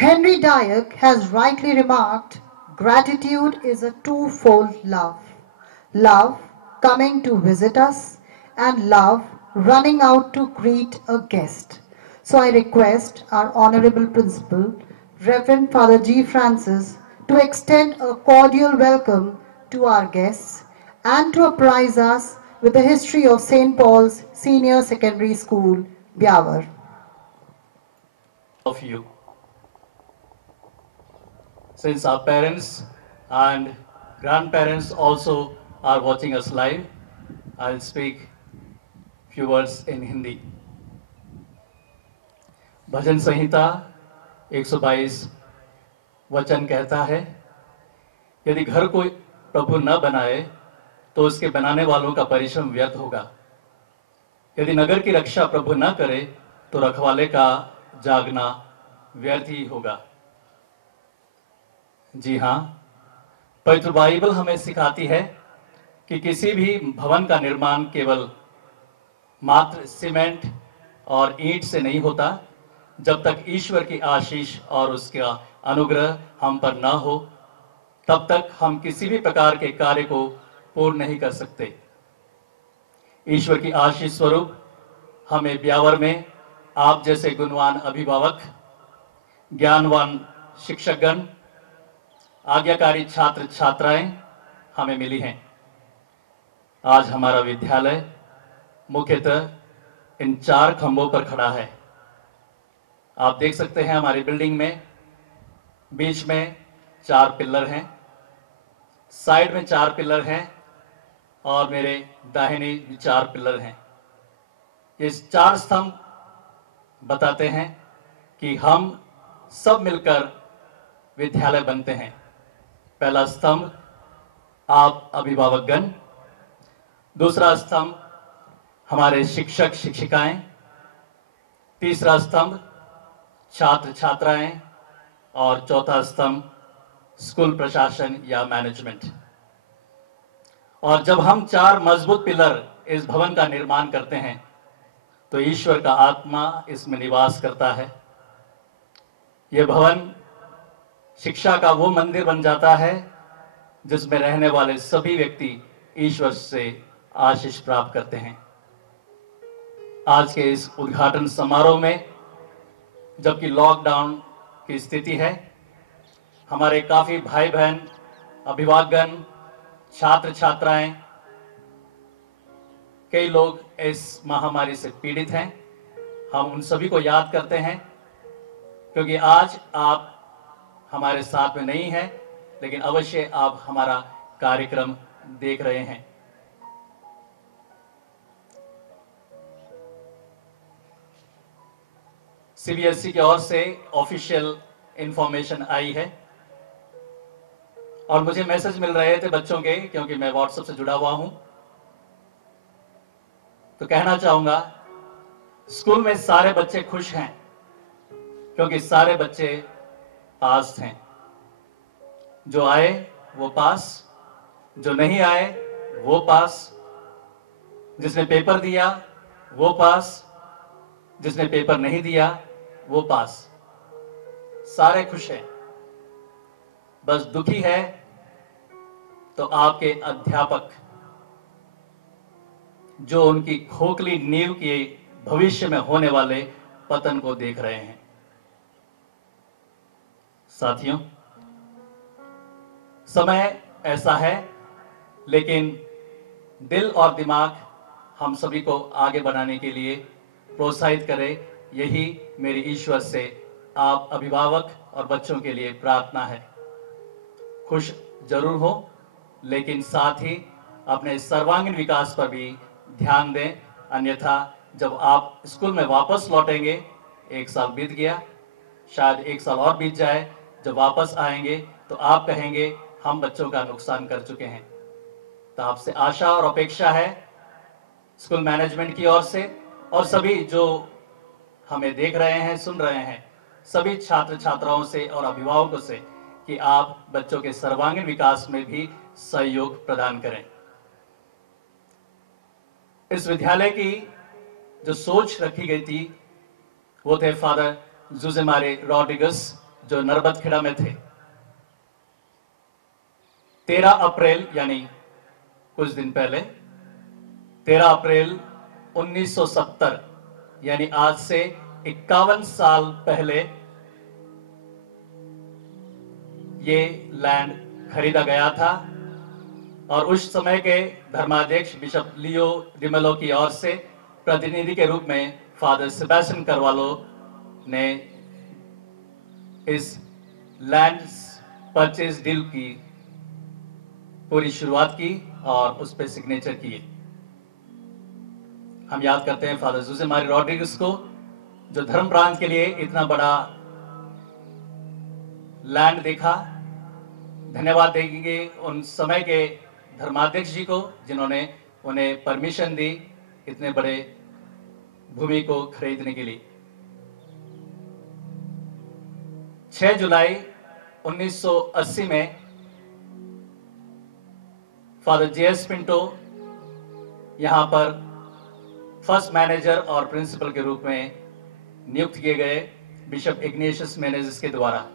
Henry Dyack has rightly remarked, gratitude is a twofold love. Love coming to visit us and love running out to greet a guest. So I request our Honorable Principal, Reverend Father G. Francis, to extend a cordial welcome to our guests and to apprise us with the history of St. Paul's Senior Secondary School, Byawar. Of you. Since our parents and grandparents also are watching us live, I'll speak few words in Hindi. भजन संहिता 122 वचन कहता है, यदि घर को प्रभु न बनाए तो उसके बनाने वालों का परिश्रम व्यर्थ होगा। यदि नगर की रक्षा प्रभु न करे तो रखवाले का जागना व्यर्थ ही होगा। जी हाँ, पवित्र बाइबल हमें सिखाती है कि किसी भी भवन का निर्माण केवल मात्र सीमेंट और ईंट से नहीं होता। जब तक ईश्वर की आशीष और उसका अनुग्रह हम पर न हो, तब तक हम किसी भी प्रकार के कार्य को पूर्ण नहीं कर सकते। ईश्वर की आशीष स्वरूप हमें ब्यावर में आप जैसे गुणवान अभिभावक, ज्ञानवान शिक्षकगण, आज्ञाकारी छात्र छात्राएं हमें मिली हैं। आज हमारा विद्यालय मुख्यतः इन 4 खंभों पर खड़ा है। आप देख सकते हैं हमारी बिल्डिंग में बीच में 4 पिलर हैं, साइड में 4 पिलर हैं और मेरे दाहिने 4 पिलर हैं। ये 4 स्तंभ बताते हैं कि हम सब मिलकर विद्यालय बनते हैं। पहला स्तंभ आप अभिभावकगण, दूसरा स्तंभ हमारे शिक्षक शिक्षिकाएं, तीसरा स्तंभ छात्र छात्राएं और चौथा स्तंभ स्कूल प्रशासन या मैनेजमेंट। और जब हम 4 मजबूत पिलर इस भवन का निर्माण करते हैं तो ईश्वर का आत्मा इसमें निवास करता है। यह भवन शिक्षा का वो मंदिर बन जाता है जिसमें रहने वाले सभी व्यक्ति ईश्वर से आशीष प्राप्त करते हैं। आज के इस उद्घाटन समारोह में जबकि लॉकडाउन की स्थिति है, हमारे काफी भाई बहन, अभिभावकगण, छात्र छात्राएं, कई लोग इस महामारी से पीड़ित हैं। हम उन सभी को याद करते हैं क्योंकि आज आप हमारे साथ में नहीं हैं, लेकिन अवश्य आप हमारा कार्यक्रम देख रहे हैं। सीबीएसई की ओर से ऑफिशियल इंफॉर्मेशन आई है और मुझे मैसेज मिल रहे थे बच्चों के, क्योंकि मैं व्हाट्सएप से जुड़ा हुआ हूं। तो कहना चाहूंगा, स्कूल में सारे बच्चे खुश हैं क्योंकि सारे बच्चे पास हैं। जो आए वो पास, जो नहीं आए वो पास, जिसने पेपर दिया वो पास, जिसने पेपर नहीं दिया वो पास। सारे खुश हैं। बस दुखी है तो आपके अध्यापक, जो उनकी खोखली नींव के भविष्य में होने वाले पतन को देख रहे हैं। साथियों, समय ऐसा है, लेकिन दिल और दिमाग हम सभी को आगे बढ़ाने के लिए प्रोत्साहित करे, यही मेरी ईश्वर से आप अभिभावक और बच्चों के लिए प्रार्थना है। खुश जरूर हो, लेकिन साथ ही अपने सर्वांगीण विकास पर भी ध्यान दें, अन्यथा जब आप स्कूल में वापस लौटेंगे, 1 साल बीत गया, शायद 1 साल और बीत जाए, जब वापस आएंगे तो आप कहेंगे हम बच्चों का नुकसान कर चुके हैं। तो आपसे आशा और अपेक्षा है स्कूल मैनेजमेंट की ओर से और सभी जो हमें देख रहे हैं, सुन रहे हैं, सभी छात्र छात्राओं से और अभिभावकों से कि आप बच्चों के सर्वांगीण विकास में भी सहयोग प्रदान करें। इस विद्यालय की जो सोच रखी गई थी वो थे फादर जुजेमारे रॉड्रिगस, जो नरबतखेड़ा में थे। 13 अप्रैल यानी कुछ दिन पहले 13 अप्रैल 1970 यानी आज से 51 साल पहले ये लैंड खरीदा गया था और उस समय के धर्माध्यक्ष बिशप लियो डिमेलो की ओर से प्रतिनिधि के रूप में फादर सेबेस्टियन करवालो ने इस लैंड परचेज डील की पूरी शुरुआत की और उस पर सिग्नेचर किए। हम याद करते हैं फादर जोसे मारी रॉड्रिगेज को, जो धर्म प्रांत के लिए इतना बड़ा लैंड देखा। धन्यवाद देंगे उन समय के धर्माध्यक्ष जी को जिन्होंने उन्हें परमिशन दी इतने बड़े भूमि को खरीदने के लिए। 6 जुलाई 1980 में फादर जेएस पिंटो यहां पर फर्स्ट मैनेजर और प्रिंसिपल के रूप में नियुक्त किए गए बिशप इग्नेशियस मेनेजिस के द्वारा।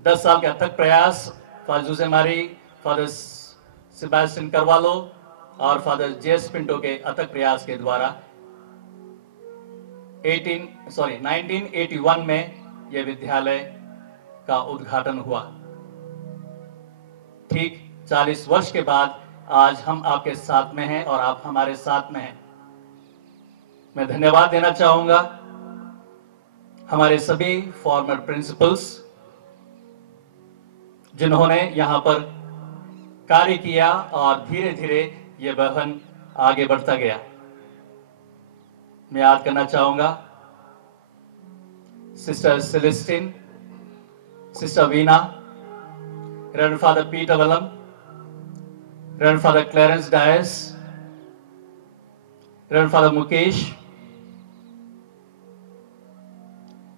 10 साल के अथक प्रयास फादर जोसे मारी, फादर सेबेस्टियन करवालो और फादर जेएस पिंटो के अथक प्रयास के द्वारा 1981 में यह विद्यालय का उद्घाटन हुआ। ठीक 40 वर्ष के बाद आज हम आपके साथ में हैं और आप हमारे साथ में हैं। मैं धन्यवाद देना चाहूंगा हमारे सभी फॉर्मर प्रिंसिपल्स जिन्होंने यहां पर कार्य किया और धीरे धीरे यह भवन आगे बढ़ता गया। मैं याद करना चाहूंगा sister Celestine, sister Veena, reverend father Peter Valam, reverend father Clarence Dias, reverend father Mukesh,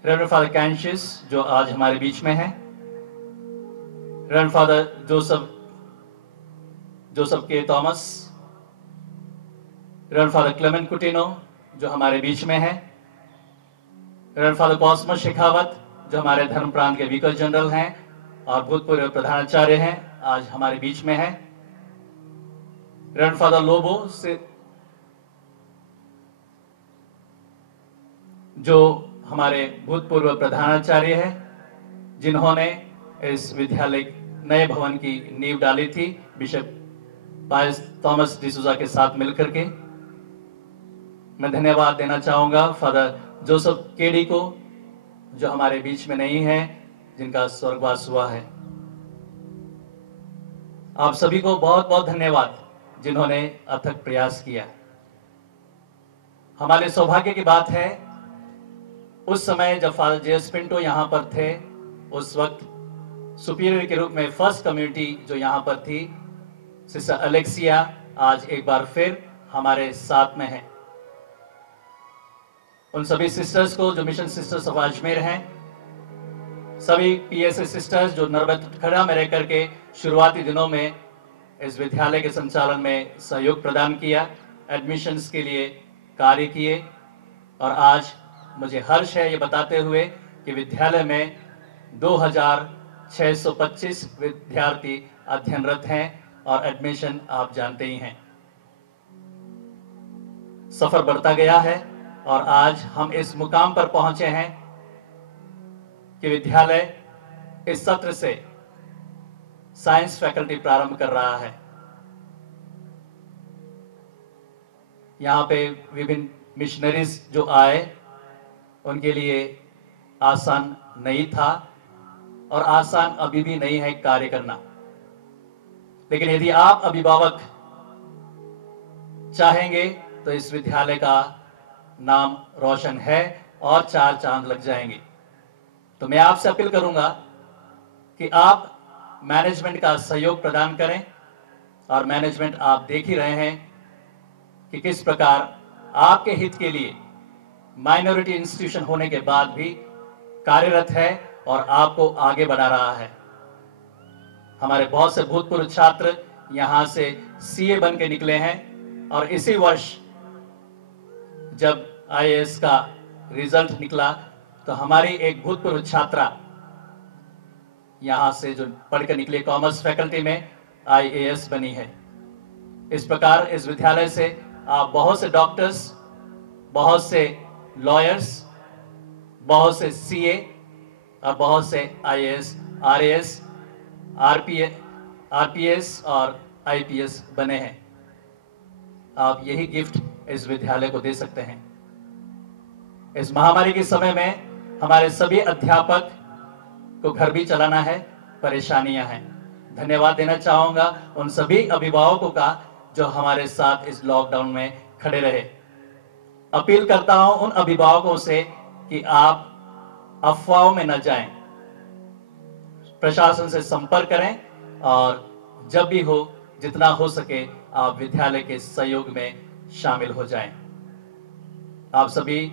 reverend father Canisius जो आज हमारे बीच में है, reverend father Joseph K Thomas, reverend father Clement Coutinho जो हमारे बीच में है, रेवरेंड फादर कॉस्मस शेखावत जो हमारे धर्म प्रांत के विकर जनरल हैं और भूतपूर्व प्रधानाचार्य हैं, आज हमारे बीच में है, रेवरेंड फादर लोबो से जो हमारे भूतपूर्व प्रधानाचार्य हैं जिन्होंने इस विद्यालय नए भवन की नींव डाली थी बिशप पायस थॉमस डिसूजा के साथ मिलकर के। मैं धन्यवाद देना चाहूंगा फादर जोसेफ केडी को जो हमारे बीच में नहीं है, जिनका स्वर्गवास हुआ है। आप सभी को बहुत बहुत धन्यवाद जिन्होंने अथक प्रयास किया। हमारे सौभाग्य की बात है उस समय जब फादर जेएस पिंटो यहां पर थे, उस वक्त सुपीरियर के रूप में फर्स्ट कम्युनिटी जो यहां पर थी सिस्टर अलेक्सिया आज एक बार फिर हमारे साथ में है। उन सभी सिस्टर्स को जो मिशन सिस्टर्स ऑफ अजमेर हैं, सभी पीएसए सिस्टर्स जो नरबतखेड़ा में रह करके शुरुआती दिनों में इस विद्यालय के संचालन में सहयोग प्रदान किया, एडमिशन्स के लिए कार्य किए और आज मुझे हर्ष है ये बताते हुए कि विद्यालय में 2625 विद्यार्थी अध्ययनरत हैं और एडमिशन आप जानते ही हैं। सफर बढ़ता गया है और आज हम इस मुकाम पर पहुंचे हैं कि विद्यालय इस सत्र से साइंस फैकल्टी प्रारंभ कर रहा है। यहां पे विभिन्न मिशनरीज जो आए उनके लिए आसान नहीं था और आसान अभी भी नहीं है कार्य करना, लेकिन यदि आप अभिभावक चाहेंगे तो इस विद्यालय का नाम रोशन है और 4 चांद लग जाएंगे। तो मैं आपसे अपील करूंगा कि आप मैनेजमेंट का सहयोग प्रदान करें और मैनेजमेंट आप देख ही रहे हैं कि किस प्रकार आपके हित के लिए माइनॉरिटी इंस्टीट्यूशन होने के बाद भी कार्यरत है और आपको आगे बढ़ा रहा है। हमारे बहुत से भूतपूर्व छात्र यहां से सीए बन के निकले हैं और इसी वर्ष जब आईएएस का रिजल्ट निकला तो हमारी एक भूतपूर्व छात्रा यहाँ से जो पढ़कर निकले कॉमर्स फैकल्टी में IAS बनी है। इस प्रकार इस विद्यालय से आप बहुत से डॉक्टर्स, बहुत से लॉयर्स, बहुत से CA और बहुत से IAS, RAS, RPS और IPS बने हैं। आप यही गिफ्ट इस विद्यालय को दे सकते हैं। इस महामारी के समय में हमारे सभी अध्यापक को घर भी चलाना है, परेशानियां हैं। धन्यवाद देना चाहूंगा उन सभी अभिभावकों का जो हमारे साथ इस लॉकडाउन में खड़े रहे। अपील करता हूं उन अभिभावकों से कि आप अफवाहों में न जाएं, प्रशासन से संपर्क करें और जब भी हो, जितना हो सके, आप विद्यालय के सहयोग में शामिल हो जाएं। आप सभी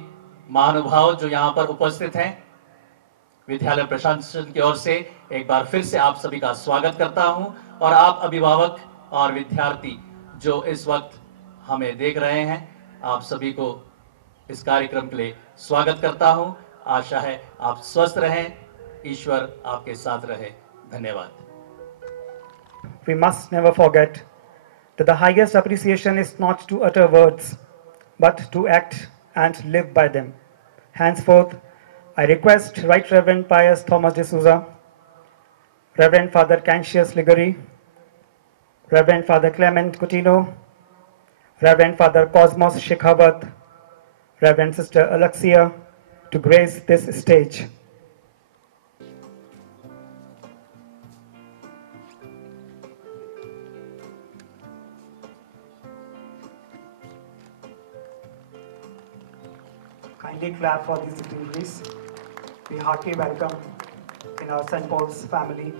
महानुभाव जो यहां पर उपस्थित हैं, विद्यालय प्रशासन की ओर से एक बार फिर से आप सभी का स्वागत करता हूं और आप अभिभावक और विद्यार्थी जो इस वक्त हमें देख रहे हैं, आप सभी को इस कार्यक्रम के लिए स्वागत करता हूं। आशा है आप स्वस्थ रहें, ईश्वर आपके साथ रहे। धन्यवाद। We must never forget that the highest appreciation is not to utter words, but to act and live by them. Henceforth, I request Right Reverend Pius Thomas de Souza, Reverend Father Cancius Liguri, Reverend Father Clement Coutinho, Reverend Father Cosmos Shekhawat, Reverend Sister Alexia to grace this stage. Kindly clap for these dignitaries. We heartily welcome in our St. Paul's family.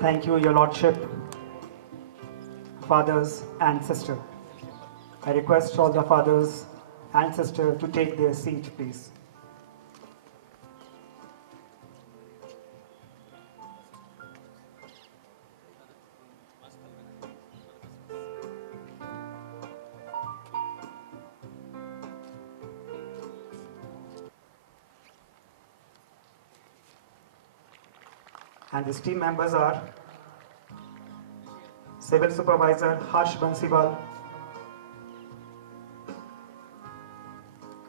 Thank you, Your Lordship, fathers and sisters. I request all the fathers and sisters to take their seat, please. And these team members are Civil Supervisor Harsh Bansiwal,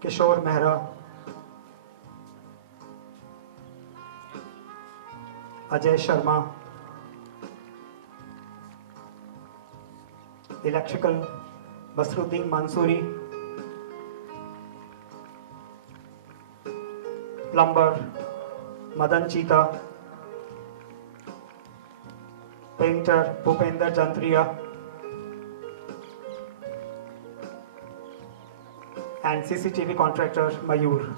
Kishore Mehra, Ajay Sharma, Electrical Basruddin Mansoori, Plumber Madan Cheetah, Painter Bhupender Jantriya, and CCTV contractor Mayur.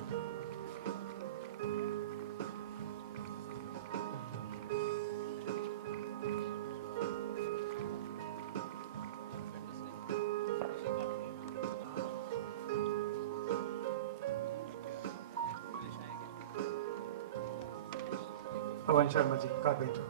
Pawan Sharma ji, carpenter.